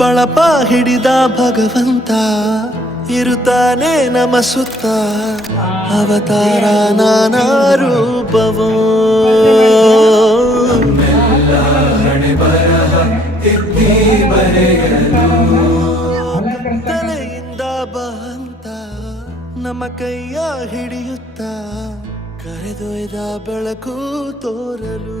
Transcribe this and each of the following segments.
ಬಳಪ ಹಿಡಿದ ಭಗವಂತ ಇರುತ್ತಾನೆ ನಮ ಸುತ್ತ ಅವತಾರ ನಾನಾ ರೂಪವೋ ತಲೆಯಿಂದ ಬಹಂತ ನಮ್ಮ ಕೈಯ ಹಿಡಿಯುತ್ತ. ಕರೆದೊಯ್ದ ಬೆಳಕು ತೋರಲು.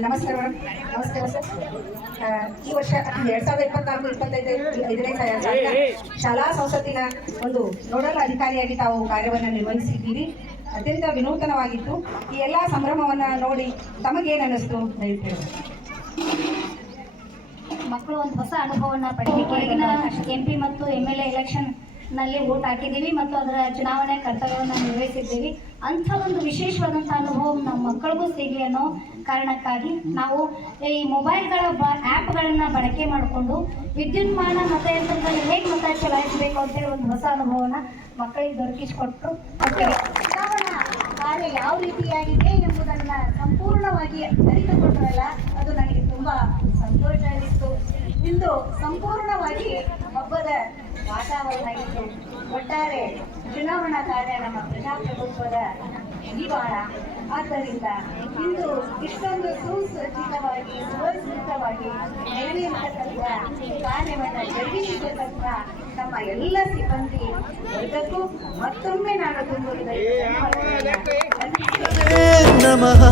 ನಮಸ್ಕಾರ ಮೇಡಮ್. ನಮಸ್ಕಾರ ಸರ್. ಈ ವರ್ಷ ಎರಡ್ ಸಾವಿರದ ಇಪ್ಪತ್ನಾಲ್ಕು ಇಪ್ಪತ್ತೈದು ಐದನೇ ಶಾಲಾ ಸಂಸತ್ತಿನ ಒಂದು ನೋಡಲ್ ಅಧಿಕಾರಿಯಾಗಿ ತಾವು ಕಾರ್ಯವನ್ನು ನಿರ್ವಹಿಸಿದ್ದೀರಿ. ಅತ್ಯಂತ ವಿನೂತನವಾಗಿತ್ತು. ಈ ಎಲ್ಲ ಸಂಭ್ರಮವನ್ನ ನೋಡಿ ತಮಗೇನು ಅನ್ನಿಸ್ತು ದಯವಿಟ್ಟು ಹೇಳಿ. ಮಕ್ಕಳು ಒಂದು ಹೊಸ ಅನುಭವನ ಪಡೆಯಲಿಕ್ಕೆ ಎಂ ಪಿ ಮತ್ತು ಎಂ ಎಲ್ ಎ ಎಲೆಕ್ಷನ್ ನಲ್ಲಿ ವೋಟ್ ಹಾಕಿದ್ದೀವಿ ಮತ್ತು ಅದರ ಚುನಾವಣೆ ಕರ್ತವ್ಯವನ್ನು ನಿರ್ವಹಿಸಿದ್ದೀವಿ. ಅಂಥ ಒಂದು ವಿಶೇಷವಾದಂಥ ಅನುಭವ ನಮ್ಮ ಮಕ್ಕಳಿಗೂ ಸಿಗಲಿ ಅನ್ನೋ ಕಾರಣಕ್ಕಾಗಿ ನಾವು ಈ ಮೊಬೈಲ್ಗಳ ಬ ಆ್ಯಪ್ಗಳನ್ನು ಬಳಕೆ ಮಾಡಿಕೊಂಡು ವಿದ್ಯುನ್ಮಾನ ಮತಯಂತ್ರದಲ್ಲಿ ಹೇಗೆ ಮತ ಚಲಾಯಿಸಬೇಕು ಅಂತೇಳಿ ಒಂದು ಹೊಸ ಅನುಭವನ ಮಕ್ಕಳಿಗೆ ದೊರಕಿಸಿಕೊಟ್ರು. ಚುನಾವಣಾ ಕಾರ್ಯ ಯಾವ ರೀತಿಯಾಗಿದೆ ಎಂಬುದನ್ನು ಸಂಪೂರ್ಣವಾಗಿ ಅರಿತುಕೊಂಡ್ರಲ್ಲ ಇಂದು ಸಂಪೂರ್ಣವಾಗಿ ಹಬ್ಬದ ವಾತಾವರಣ ಇತ್ತು. ಒಟ್ಟಾರೆ ಚುನಾವಣಾ ಕಾರ್ಯ ನಮ್ಮ ಪ್ರಜಾಪ್ರಭುತ್ವದ ಜೀವಾಳ ಆದ್ದರಿಂದ ಇಂದು ಇಷ್ಟೊಂದು ಸುಸಜ್ಜಿತವಾಗಿ, ಸುವ್ಯವಸ್ಥಿತವಾಗಿ ನೆರವೇರಿಸತಕ್ಕ ಕಾರ್ಯವನ್ನು ಜರುಗಿಸಿರತಕ್ಕ ನಮ್ಮ ಎಲ್ಲ ಸಿಬ್ಬಂದಿ ವರ್ಗಕ್ಕೂ ಮತ್ತೊಮ್ಮೆ ನಾನು ತುಂಬುವುದಕ್ಕೆ ನಮಃ.